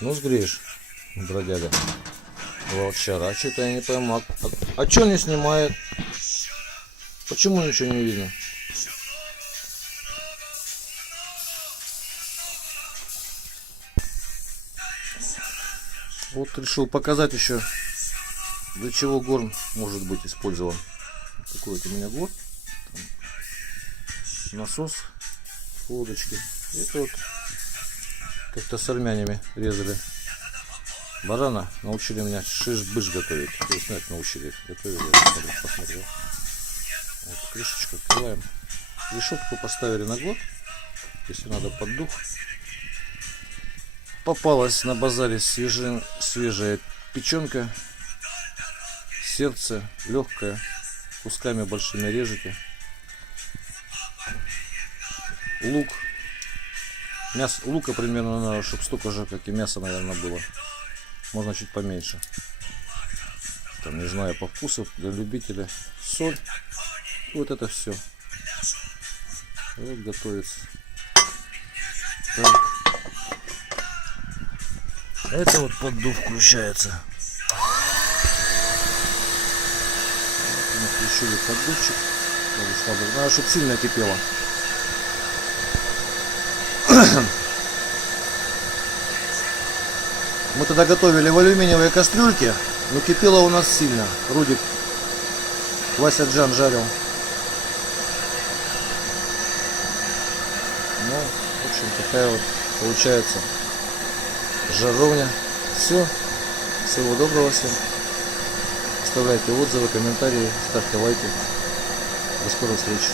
Ну, сгреешь, бродяга. Волчара. А что-то я не пойму. А что не снимает? Почему ничего не видно? Вот решил показать еще, для чего горн может быть использован. Такой вот у меня горн. Насос, лодочки. Это вот как-то с армянами резали барана, научили меня шиш-быш готовить. То есть, знаете, научили готовить. Я посмотрел. Вот, крышечку открываем. Решетку поставили на год, если надо под дух. Попалась на базаре свежая печенка. Сердце легкое, кусками большими режете. Лук. Мясо, лука примерно надо, чтобы столько же, как и мясо, наверное, было. Можно чуть поменьше. Там, не знаю, по вкусу, для любителя. Соль. Вот это все. Вот готовится. Так. Это вот поддув включается. Вот включили поддувчик. Надо, чтобы сильно кипело. Мы тогда готовили в алюминиевой кастрюльке, но кипело у нас сильно. Рудик Вася Джан жарил. Ну, в общем, такая вот получается жаровня. Все. Всего доброго всем. Оставляйте отзывы, комментарии, ставьте лайки. До скорой встречи.